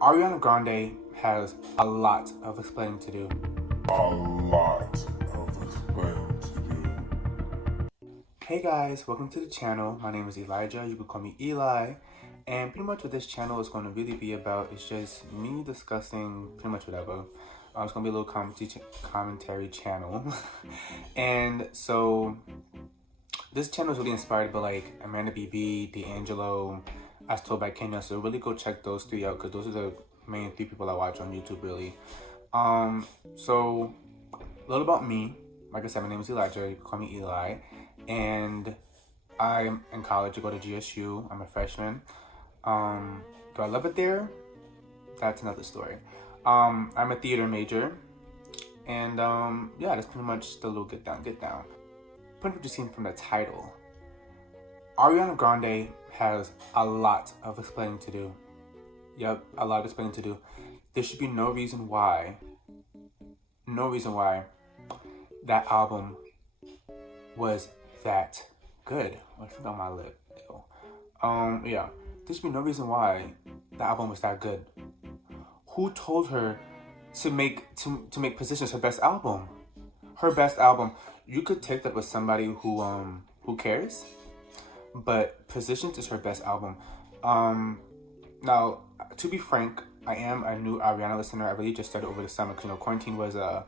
Ariana Grande has a lot of explaining to do. Hey guys, welcome to the channel. My name is Elijah. You can call me Eli. And pretty much what this channel is going to really be about is just me discussing pretty much whatever. It's going to be a little commentary channel. And so this channel is really inspired by like Amanda BB, D'Angelo, As Told by Kenya. So really go check those three out because those are the main three people I watch on YouTube really. So a little about me. Like I said, my name is Elijah. You can call me Eli. And I'm in college. I go to GSU. I'm a freshman. Do I love it there? That's another story. I'm a theater major. And yeah, that's pretty much the little get down. Pretty much what you seen from the title. Ariana Grande has a lot of explaining to do. Yep, a lot of explaining to do. There should be no reason why that album was that good. What's on my lip? Yeah. There should be no reason why the album was that good. Who told her to make Positions her best album? Her best album. You could take that with somebody who cares, but Positions is her best album. Now, to be frank, I am a new Ariana listener. I really just started over the summer because quarantine was a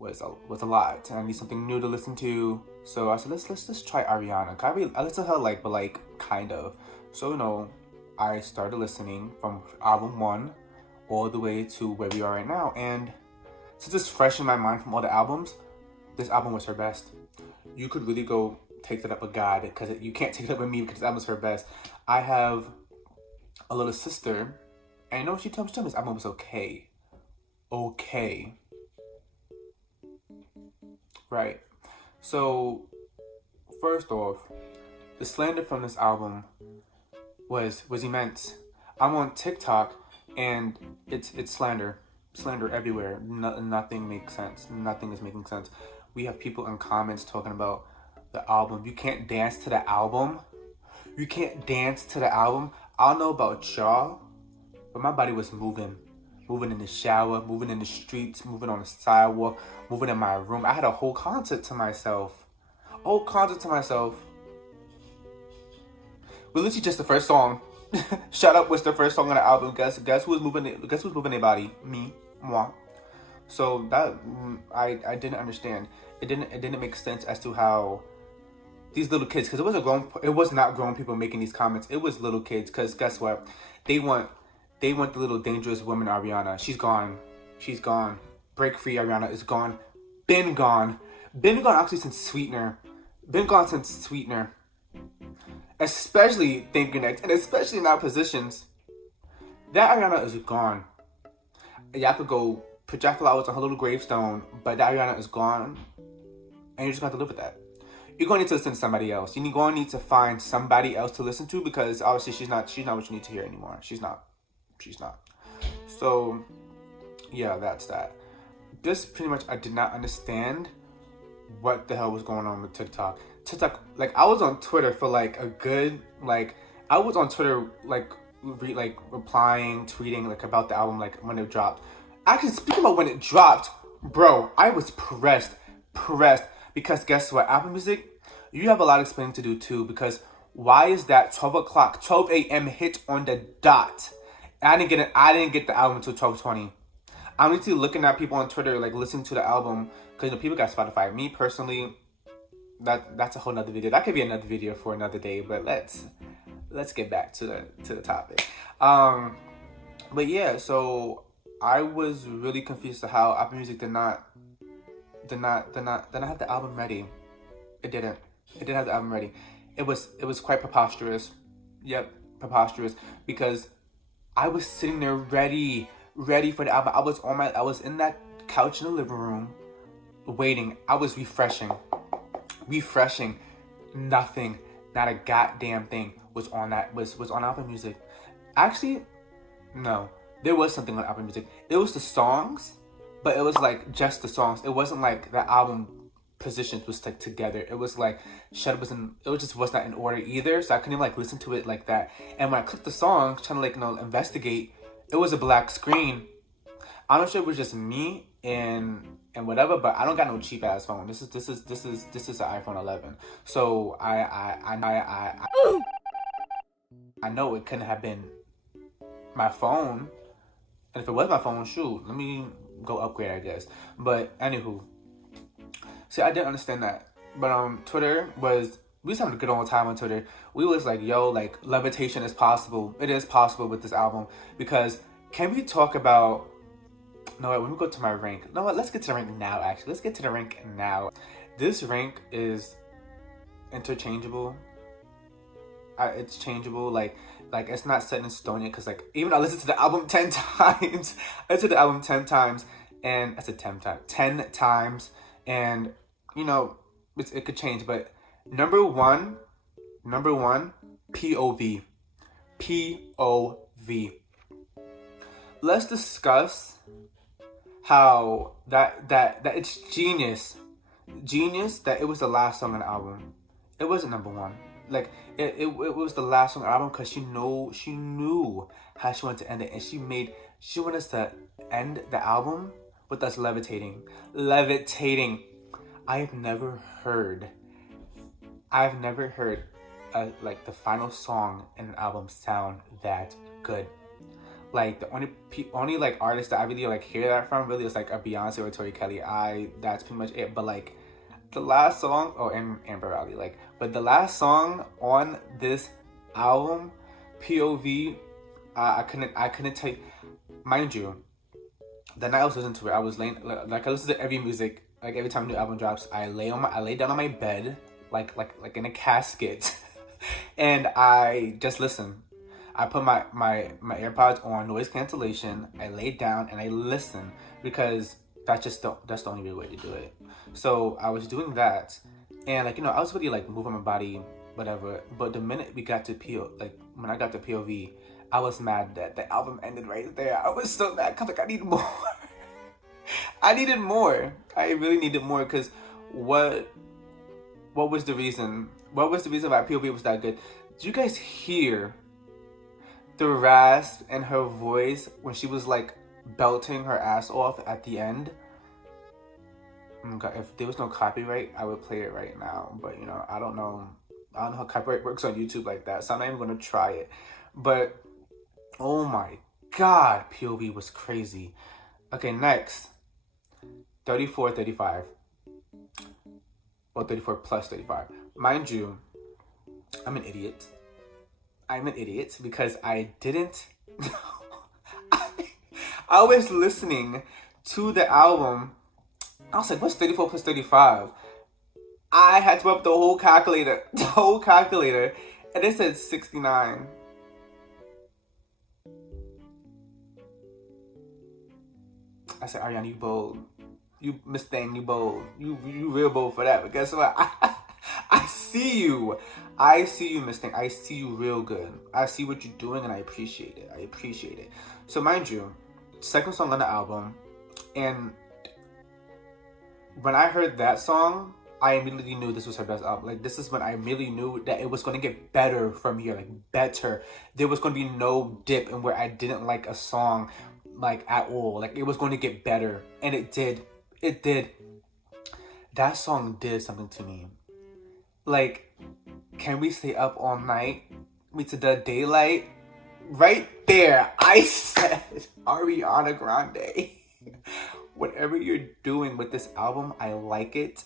lot, and I need something new to listen to. So I said, let's just try Ariana. I listen to her but kind of. So I started listening from album 1 all the way to where we are right now. And since it's fresh in my mind from all the albums, this album was her best. You could really go take that up with God because you can't take it up with me because this album was her best. I have a little sister, and she told me this album was okay. Okay. Right. So, first off, the slander from this album was immense. I'm on TikTok, and it's slander everywhere. Nothing makes sense. Nothing is making sense. We have people in comments talking about the album. You can't dance to the album. You can't dance to the album. I don't know about y'all, but my body was moving in the shower, moving in the streets, moving on the sidewalk, moving in my room. I had a whole concert to myself. Well, this is just the first song. Shut Up was the first song on the album. Guess who's moving their body? Moi. So that I didn't understand. It didn't make sense as to how these little kids, because it was not grown people making these comments. It was little kids, because guess what? They want the little dangerous woman Ariana. She's gone. Break free Ariana is gone. Been gone actually since Sweetener. Especially Thinking Next, and especially in our Positions. That Ariana is gone. Y'all could go put your flowers on her little gravestone, but that Ariana is gone. And you're just going to have to live with that. You're going to need to listen to somebody else. You're going to need to find somebody else to listen to, because obviously she's not what you need to hear anymore. She's not. So, yeah, that's that. Just pretty much, I did not understand what the hell was going on with TikTok. I was on Twitter for replying, tweeting about the album when it dropped. Actually, speaking about when it dropped, bro, I was pressed because guess what? Apple Music, you have a lot of explaining to do too, because why is that 12 a.m. hit on the dot? I didn't get the album until 12:20. I'm literally looking at people on Twitter listening to the album because people got Spotify. Me personally, that's a whole nother video. That could be another video for another day. But let's get back to the topic. But yeah, so I was really confused to how Apple Music did not have the album ready. It didn't have the album ready. It was quite preposterous. Yep, preposterous, because I was sitting there ready for the album. I was in that couch in the living room waiting. I was refreshing. Nothing, not a goddamn thing was on Apple Music. Actually, no, there was something on Apple Music. It was the songs, but it was just the songs. It wasn't the album Positions was together. It was Shut Up was not in order either, so I couldn't listen to it like that. And when I clicked the songs, trying to investigate, it was a black screen. I'm not sure if it was just me and whatever, but I don't got no cheap ass phone. This is an iPhone 11. So I know it couldn't have been my phone. And if it was my phone, shoot, let me go upgrade, I guess. But anywho, see, I didn't understand that. But Twitter was, we was having a good old time on Twitter. We was like, yo, like, levitation is possible. It is possible with this album. Because can we talk about, no, let me go to my rank. No, let's get to the rank now, actually. Let's get to the rank now. This rank is interchangeable. It's changeable. Like it's not set in stone yet. Because, like, even I listened to the album 10 times. I listened to the album 10 times. And I said 10 times. 10 times. And, you know, it could change. But number one, POV. POV. Let's discuss how that it's genius that it was the last song on the album. It wasn't number one. Like it was the last song on the album because she knew how she wanted to end it, and she wanted us to end the album with us levitating. I've never heard like the final song in an album sound that good. Like the only like artist that I really like hear that from really is like a Beyonce or Tori Kelly. That's pretty much it. But like the last song, and Amber Raleigh, like, but the last song on this album, POV, I couldn't take. Mind you, the night I was listening to it, I was laying, like, I listen to every music, like every time a new album drops, I lay down on my bed, like in a casket, and I just listen. I put my AirPods on noise cancellation. I lay down and I listen because that's the only real way to do it. So I was doing that, and like, you know, I was really like moving my body, whatever. But the minute we got to when I got to POV, I was mad that the album ended right there. I was so mad because like I need more. I needed more. I really needed more because what was the reason? What was the reason why POV was that good? Did you guys hear the rasp in her voice when she was like belting her ass off at the end? God, if there was no copyright, I would play it right now. But you know, I don't know how copyright works on YouTube like that, so I'm not even gonna try it. But oh my God, POV was crazy. Okay, next, 34, 35. Well, 34 plus 35. Mind you, I'm an idiot. Because I didn't I was listening to the album. I was like, what's 34 plus 35? I had to whip up the whole calculator, and it said 69. I said, Ariana, you bold. You Miss Thing, you bold. You real bold for that. But guess what? I see you. Miss Thing. I see you real good. I see what you're doing, and I appreciate it. So mind you, second song on the album, and when I heard that song, I immediately knew this was her best album. Like, this is when I immediately knew that it was going to get better from here. Like, better. There was going to be no dip in where I didn't like a song, like, at all. Like, it was going to get better. And it did. It did. That song did something to me. Like, can we stay up all night? Me to the daylight? Right there, I said, Ariana Grande. Whatever you're doing with this album, I like it.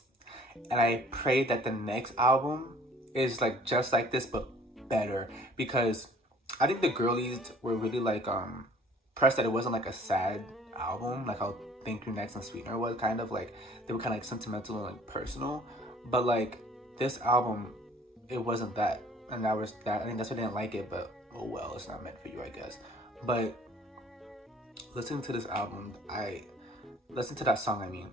And I pray that the next album is like just like this, but better. Because I think the girlies were really like pressed that it wasn't like a sad album, like how Thank You Next and Sweetener was. Kind of like, they were kind of like sentimental and like personal. But like this album, it wasn't that. And that was that. I think that's why I didn't like it, but oh well, it's not meant for you, I guess. But listening to this album, listen to that song,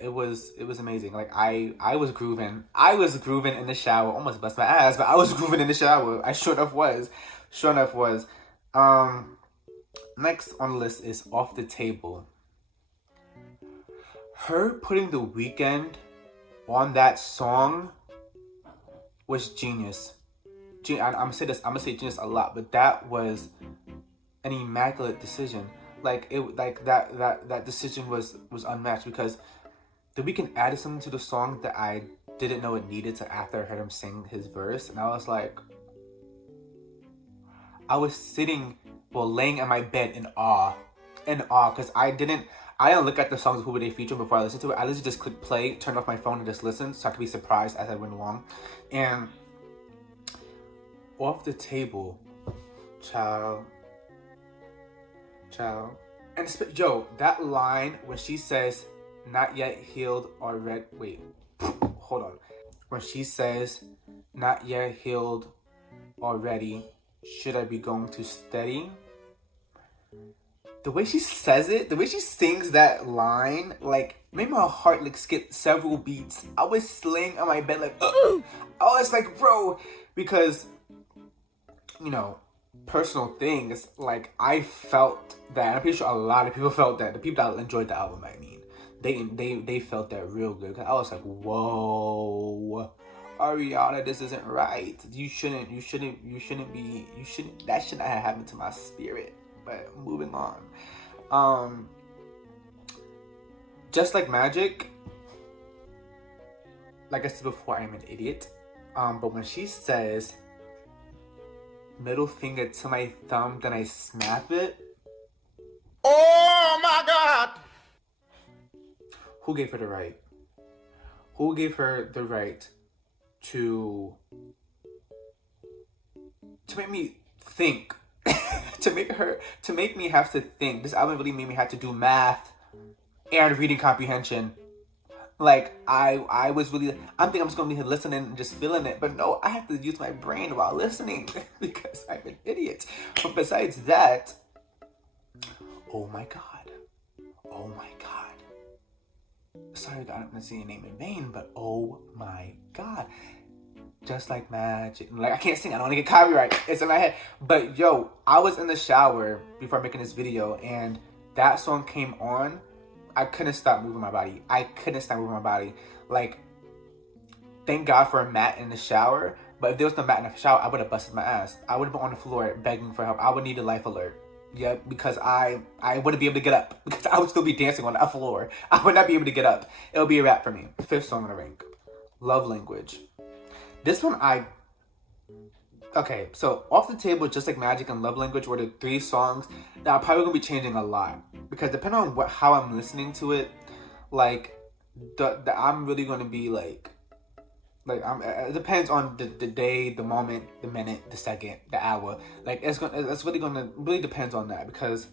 it was amazing. Like I was grooving in the shower. Almost bust my ass, but I was grooving in the shower. I sure enough was. Next on the list is Off the Table. Her putting The Weeknd on that song was genius. I'm gonna say genius a lot, but that was an immaculate decision. Like that decision was unmatched, because The Weeknd added something to the song that I didn't know it needed to after I heard him sing his verse, and I was like, I was sitting, well, laying in my bed in awe, because I didn't look at the songs who were they featuring before I listened to it. I literally just clicked play, turned off my phone, and just listened, so I could be surprised as I went along. And Off the Table, child, and yo, that line when she says, "Not yet healed or red." Wait, hold on. When she says, "Not yet healed already, should I be going too steady?" The way she says it, the way she sings that line, like, made my heart like skip several beats. I was laying on my bed like, ugh. I was like, bro, because, you know, personal things, like, I felt that, and I'm pretty sure a lot of people felt that. The people that enjoyed the album, I mean, they felt that real good. I was like, whoa, Ariana, this isn't right. That shouldn't have happened to my spirit. But moving on. Just Like Magic, like I said before, I'm an idiot. But when she says, "Middle finger to my thumb, then I snap it." Oh my God! Who gave her the right? Who gave her the right to make me think? to make me have to think. This album really made me have to do math and reading comprehension. Like, I was really, I'm thinking I'm just gonna be listening and just feeling it, but no, I have to use my brain while listening because I'm an idiot. But besides that, oh my god, sorry that I'm gonna say your name in vain, but oh my god, Just Like Magic. Like, I can't sing, I don't want to get copyright, it's in my head. But yo, I was in the shower before making this video, and that song came on. I couldn't stop moving my body. Like, thank God for a mat in the shower. But if there was no mat in the shower, I would have busted my ass. I would have been on the floor begging for help. I would need a life alert. Yeah, because I wouldn't be able to get up. Because I would still be dancing on that floor. I would not be able to get up. It would be a wrap for me. 5th song in the rank. Love Language. This one okay, so Off the Table, Just Like Magic, and Love Language were the 3 songs that I'm probably going to be changing a lot. Because depending on how I'm listening to it, like, I'm really going to be like it depends on the day, the moment, the minute, the second, the hour. Like, it's really depends on that. Because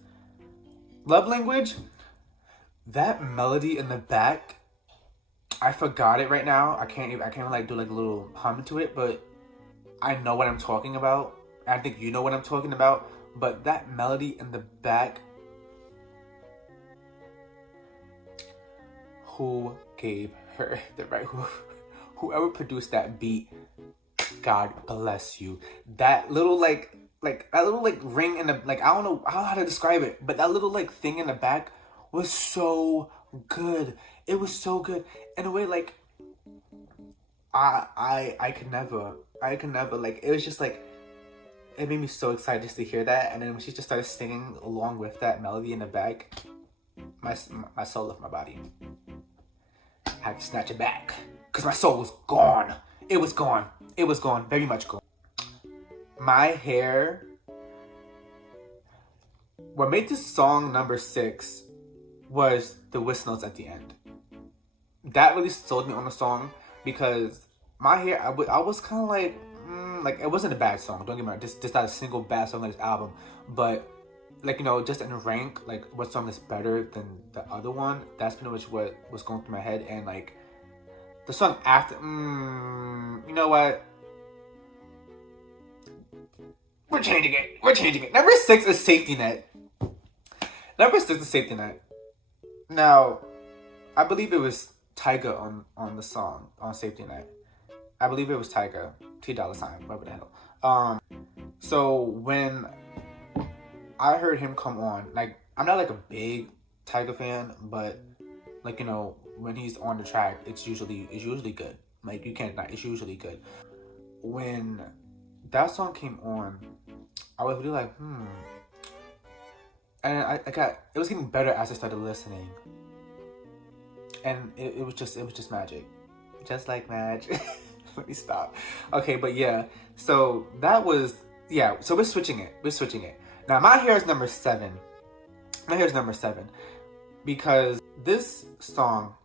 Love Language, that melody in the back, I forgot it right now. I can't like do like a little hum to it, but I know what I'm talking about. I think you know what I'm talking about. But that melody in the back, who gave her the right? Whoever produced that beat, God bless you. That little like that little like ring in the, like, I don't know how to describe it, but that little like thing in the back was so good. It was so good in a way, like, I could never, like, it was just like, it made me so excited just to hear that. And then when she just started singing along with that melody in the back, my soul left my body. I had to snatch it back because my soul was gone. It was gone, very much gone. My Hair, what made this song number 6 was the whistle notes at the end. That really sold me on the song, because My Hair, I was kind of like, it wasn't a bad song. Don't get me wrong, just not a single bad song on this album. But, like, you know, just in rank, like, what song is better than the other one? That's pretty much what was going through my head. And, like, the song after, you know what? We're changing it. Number 6 is Safety Net. Now, I believe it was Tyga on the song, on Safety Net. I believe it was Tyga, T$, whatever the hell. So when I heard him come on, like, I'm not like a big Tyga fan, but, like, you know, when he's on the track, it's usually good. Like, you can't deny, it's usually good. When that song came on, I was really like, And it was getting better as I started listening. And it was just magic. Just like magic. Let me stop. Okay, but yeah. So that was, yeah. So we're switching it. Now my hair is number 7. Because this song,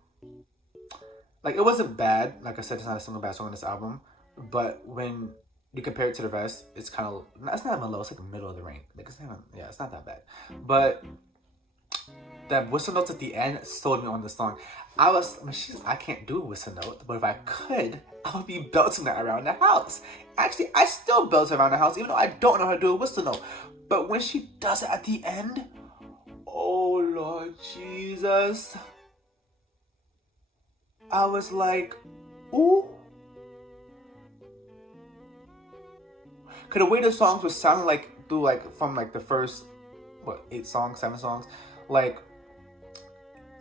like, it wasn't bad. Like I said, it's not a single bad song on this album. But when you compare it to the rest, it's kind of, it's not even low. It's like the middle of the range. Like, it's not that bad. But that whistle notes at the end sold me on the song. I can't do a whistle note, but if I could, I would be belting that around the house. Actually, I still belt around the house, even though I don't know how to do a whistle note. But when she does it at the end, oh Lord Jesus, I was like, ooh. Cause the way the songs were sounding like through, like, from like the first, 7 songs, like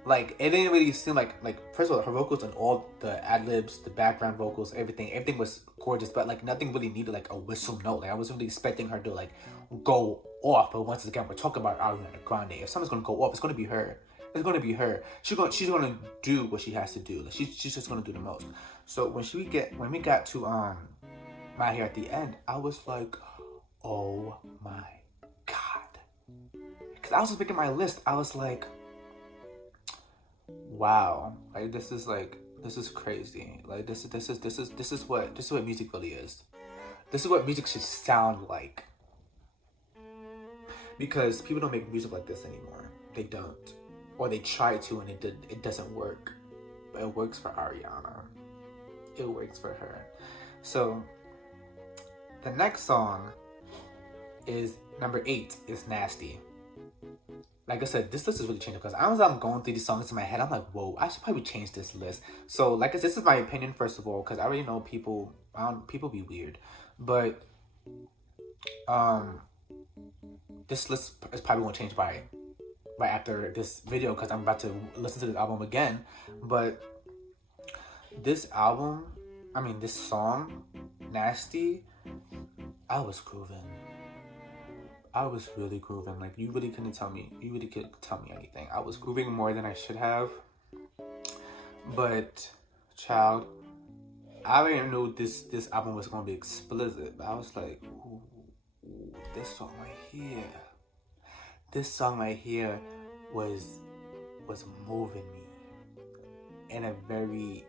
it didn't really seem like first of all, her vocals and all the ad-libs, the background vocals, everything was gorgeous, but like nothing really needed like a whistle note. Like I wasn't really expecting her to like go off, but once again, we're talking about Ariana Grande. If someone's gonna go off, it's gonna be her. She's gonna do what she has to do. Like she's just gonna do the most. So when we got to My Hair at the end, I was like, oh my God. Cause I was just making my list. I was like, wow, like this is crazy. Like this is what music really is. This is what music should sound like. Because people don't make music like this anymore. They don't, or they try to, and it doesn't work. But it works for Ariana. It works for her. So the next song is number 8. Is Nasty. Like I said, this list is really changing because as I'm going through these songs in my head, I'm like, whoa, I should probably change this list. So, like I said, this is my opinion, first of all, because I already know people be weird. But this list is probably going to change right after this video because I'm about to listen to this album again. But this song, Nasty, I was grooving. I was really grooving. Like, you really couldn't tell me anything. I was grooving more than I should have. But, child, I already knew this album was going to be explicit. But I was like, ooh, this song right here was moving me in a very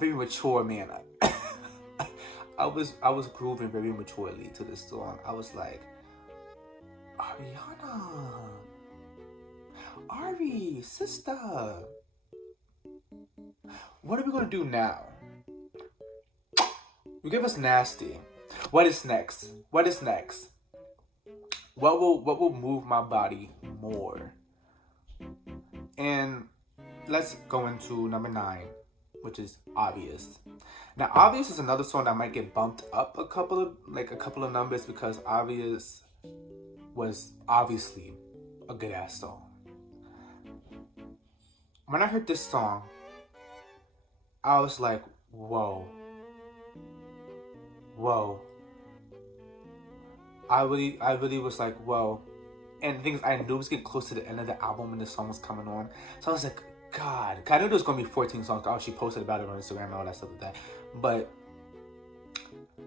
mature manner. I was grooving very maturely to this song. I was like, Ariana, Ari, sister, what are we gonna do now? You give us Nasty. What is next? What will move my body more? And let's go into number 9, which is Obvious. Now, Obvious is another song that might get bumped up a couple of numbers because Obvious was obviously a good ass song. When I heard this song, I was like, whoa. I really was like, whoa. And the thing is, I knew it was getting close to the end of the album when the song was coming on. So I was like, God. I knew there was going to be 14 songs. Oh, she posted about it on Instagram and all that stuff like that. But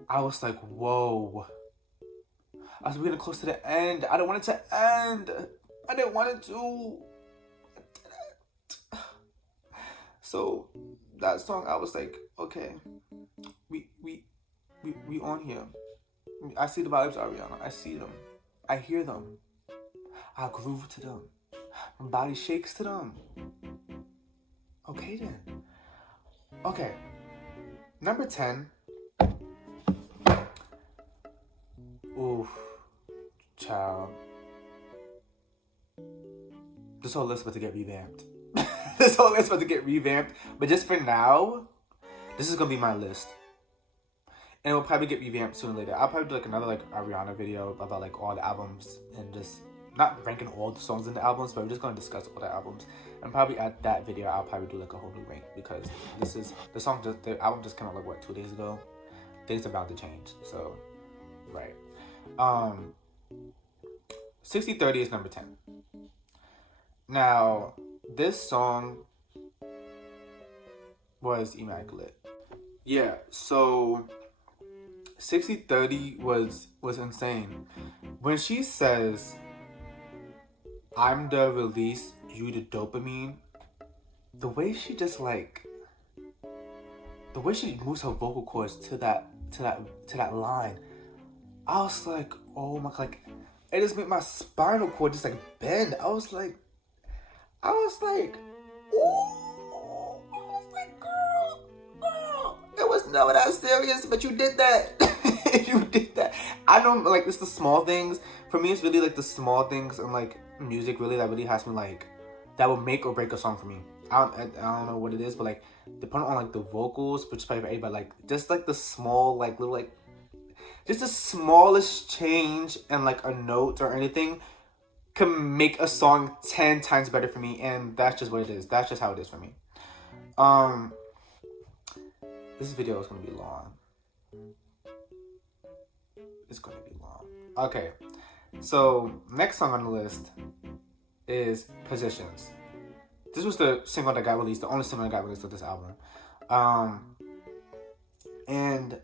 I was like, whoa. I was getting close to the end. I didn't want it to end. I didn't want it to. I didn't. So that song, I was like, okay. We on here. I see the vibes, Ariana. I see them. I hear them. I groove to them. My body shakes to them. Okay then. Okay. Number 10. Oof. Child. This whole list about to get revamped. But just for now, this is gonna be my list. And it'll probably get revamped sooner or later. I'll probably do like another like Ariana video about like all the albums and just not ranking all the songs in the albums, but we're just gonna discuss all the albums. And probably at that video, I'll probably do like a whole new rank because the album just came out like 2 days ago. Things are about to change, so right. 60/30 is number 10. Now, this song was immaculate. Yeah, so 60/30 was insane. When she says, I'm the release, you the dopamine, the way she just like, the way she moves her vocal cords to that line, I was like, oh my, like, it just made my spinal cord just like bend. I was like, ooh, I was like, girl, it was never that serious, but you did that. You did that. I don't, like, it's the small things. For me, it's really like the small things and like music really that really has me like, that will make or break a song for me. I don't know what it is, but like, depending on like the vocals, which is probably for anybody, like just like the small, like little, like just the smallest change in like a note or anything can make a song 10 times better for me, and that's just what it is. That's just how it is for me. This video is gonna be long. It's gonna be long. Okay, so next song on the list is Positions. This was the single that got released, the only single that got released of this album. And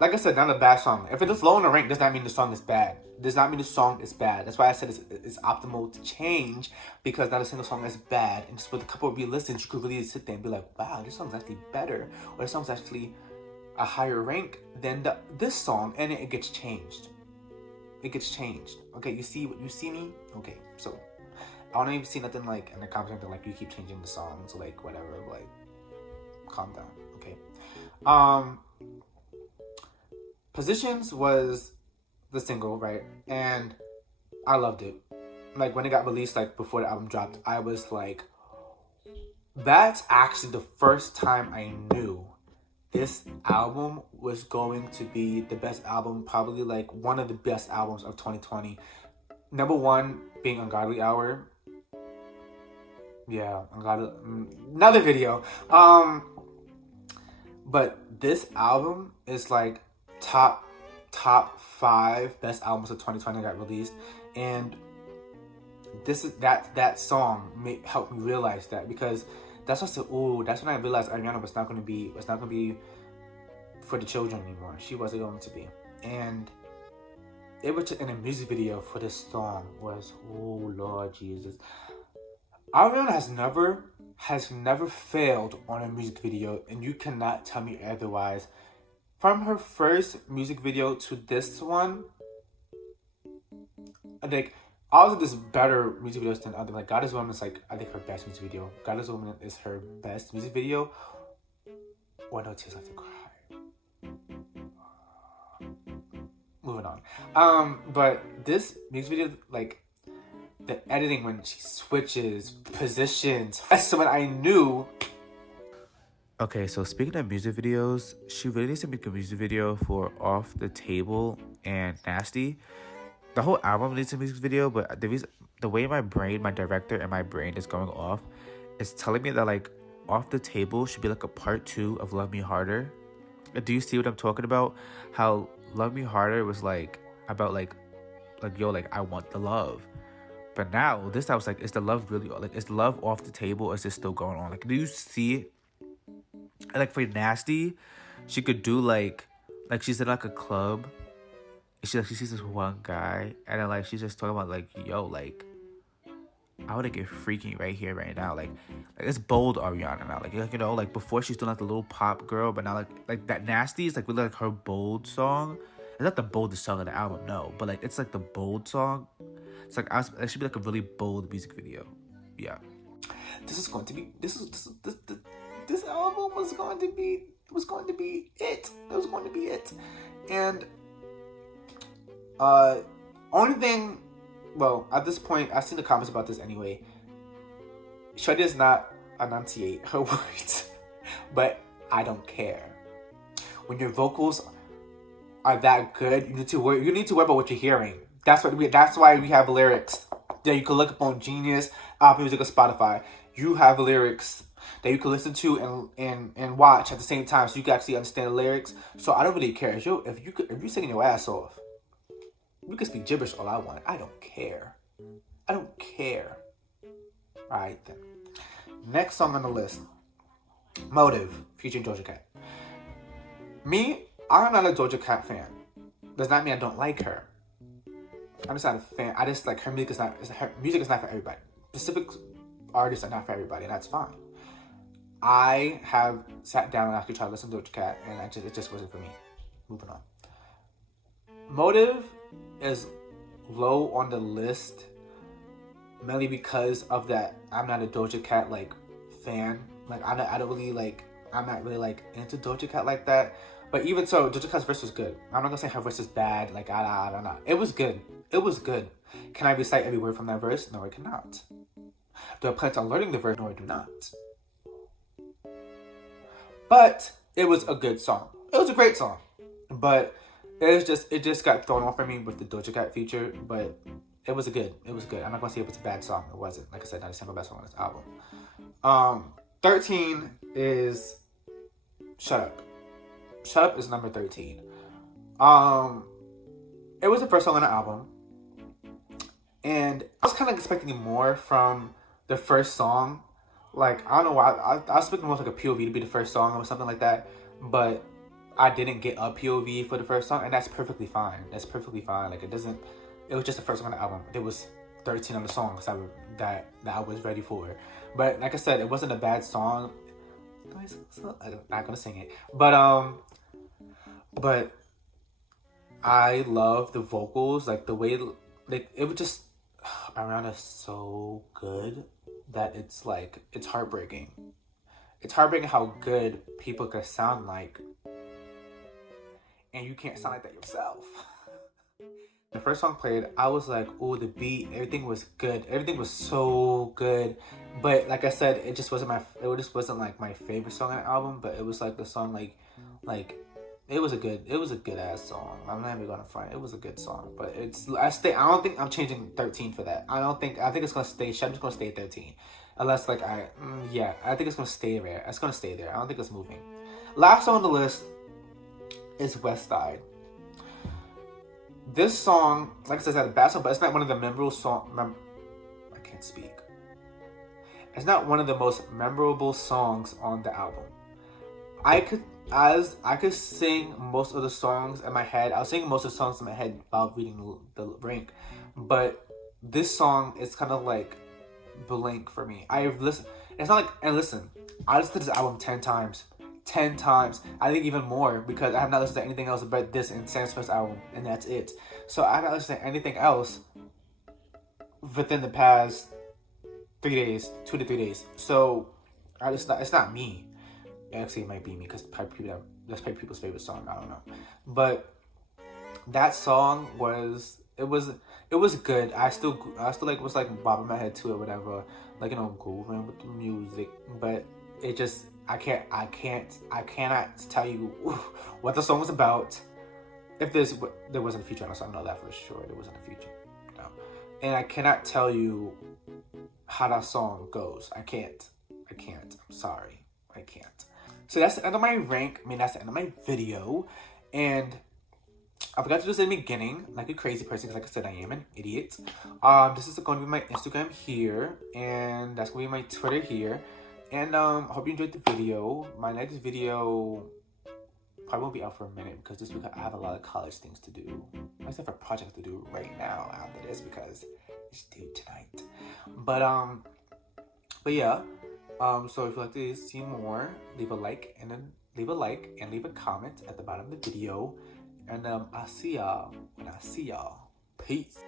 like I said, not a bad song. If it is low in the rank, does not mean the song is bad. Does not mean the song is bad. That's why I said it's optimal to change, because not a single song is bad. And just with a couple of re-listens, you could really sit there and be like, wow, this song's actually better. Or this song's actually a higher rank than this song, and it gets changed. It gets changed. Okay, you see me? Okay, so I don't even see nothing like in the comments like you keep changing the songs, like whatever, like calm down, okay? Positions was the single, right? And I loved it. Like when it got released, like before the album dropped, I was like, that's actually the first time I knew this album was going to be the best album, probably like one of the best albums of 2020. Number one being Ungodly Hour. Yeah, another video. But this album is like top 5 best albums of 2020 got released, and this is that song helped me realize that, because that's what I said. Oh, that's when I realized Ariana was not going to be for the children anymore. She wasn't going to be, and it was in a music video for this song was, oh Lord Jesus. Ariana has never failed on a music video, and you cannot tell me otherwise. From her first music video to this one, like, obviously there's better music videos than other. Like God is Woman is like, I think her best music video. God is Woman is her best music video. Or No Tears Left to Cry. Moving on. But this music video, like, the editing when she switches positions, that's when I knew. Okay, so speaking of music videos, she really needs to make a music video for Off the Table and Nasty. The whole album needs a music video, but the way my director and my brain is going off is telling me that like Off the Table should be like a part 2 of Love Me Harder. Do you see what I'm talking about? How Love Me Harder was like about like yo, like I want the love. But now this time was like, is the love really, like, is love off the table, or is this still going on? Like, do you see it? And like for Nasty, she could do like she's in like a club. She sees this one guy, and then like she's just talking about like, yo, like I want to get freaky right here, right now. Like it's bold Ariana now. Like you know, like before she's doing like the little pop girl, but now like that Nasty is like really like her bold song. It's not the boldest song of the album, no, but like it's like the bold song. It's like it should be like a really bold music video. Yeah. This album was going to be it. It was going to be it. And only thing, well, at this point, I've seen the comments about this anyway. Shawty does not enunciate her words, but I don't care. When your vocals are that good, you need to worry about what you're hearing. That's why we have lyrics that you can look up on Genius, Apple Music, or Spotify. You have lyrics that you can listen to and watch at the same time, so you can actually understand the lyrics. So I don't really care if you're singing your ass off. We can speak gibberish all I want. I don't care. I don't care. Alright then. Next song on the list. Motive, featuring Doja Cat. Me, I'm not a Doja Cat fan. Does not mean I don't like her. I'm just not a fan. I just like her music is not for everybody. Specific artists are not for everybody, and that's fine. I have sat down and actually tried to listen to Doja Cat, and it just wasn't for me. Moving on. Motive is low on the list, mainly because of that. I'm not a Doja Cat like fan. Like I'm not really like into Doja Cat like that. But even so, Doja Cat's verse was good. I'm not gonna say her verse is bad. Like I don't know. It was good. It was good. Can I recite every word from that verse? No, I cannot. Do I plan on learning the verse? No, I do not. But it was a good song. It was a great song. But it just got thrown off for me with the Doja Cat feature. But it was good. I'm not gonna say it was a bad song. It wasn't. Like I said, not a single best song on this album. 13 is Shut Up. Shut Up is number 13. It was the first song on the album. And I was kind of expecting more from the first song. Like, I don't know why. I was expecting more like a POV to be the first song or something like that. But I didn't get a POV for the first song. And that's perfectly fine. Like, it was just the first song on the album. There was 13 other songs that I was ready for. But like I said, it wasn't a bad song. I'm not gonna sing it. But I love the vocals. Like, the way, like, it was just, Ariana's so good that it's like, it's heartbreaking. It's heartbreaking how good people can sound like, and you can't sound like that yourself. The first song played, I was like, oh, the beat, everything was good. Everything was so good. But like I said, it just wasn't like my favorite song on the album, but it was like the song like it was a good ass song. I'm not even gonna front. It was a good song. But I don't think I'm changing 13 for that. I think it's gonna stay. Shut Up's gonna stay at 13. Unless like I think it's gonna stay there. It's gonna stay there. I don't think it's moving. Last song on the list is West Side. This song, like I said, it's not a bad song, but it's not one of the memorable songs. I can't speak. It's not one of the most memorable songs on the album. I could sing most of the songs in my head. I was singing most of the songs in my head while reading the rank, but this song is kind of like blank for me. I've listened. It's not like, and listen, I listened to this album 10 times. 10 times. I think even more, because I have not listened to anything else but this and Sam Smith's album, and that's it. So I have not listened to anything else within the past 3 days, 2 to 3 days. So it's not me. Actually, it might be me, because that's probably people's favorite song. I don't know, but that song was good. I still like was like bobbing my head to it, whatever, like, you know, grooving with the music, but it just, I cannot tell you what the song was about. If there wasn't a feature on the song, I know that for sure. There wasn't a feature, no. And I cannot tell you how that song goes. I can't. I'm sorry, I can't. So that's the end of my rank. I mean, that's the end of my video. And I forgot to do this in the beginning, like a crazy person, because like I said, I am an idiot. This is going to be my Instagram here, and that's going to be my Twitter here. And I hope you enjoyed the video. My next video probably won't be out for a minute, because this week I have a lot of college things to do. I just have a project to do right now after this, because it's due tonight. But yeah. So if you'd like to see more, leave a like and leave a comment at the bottom of the video. And I'll see y'all when I see y'all. Peace.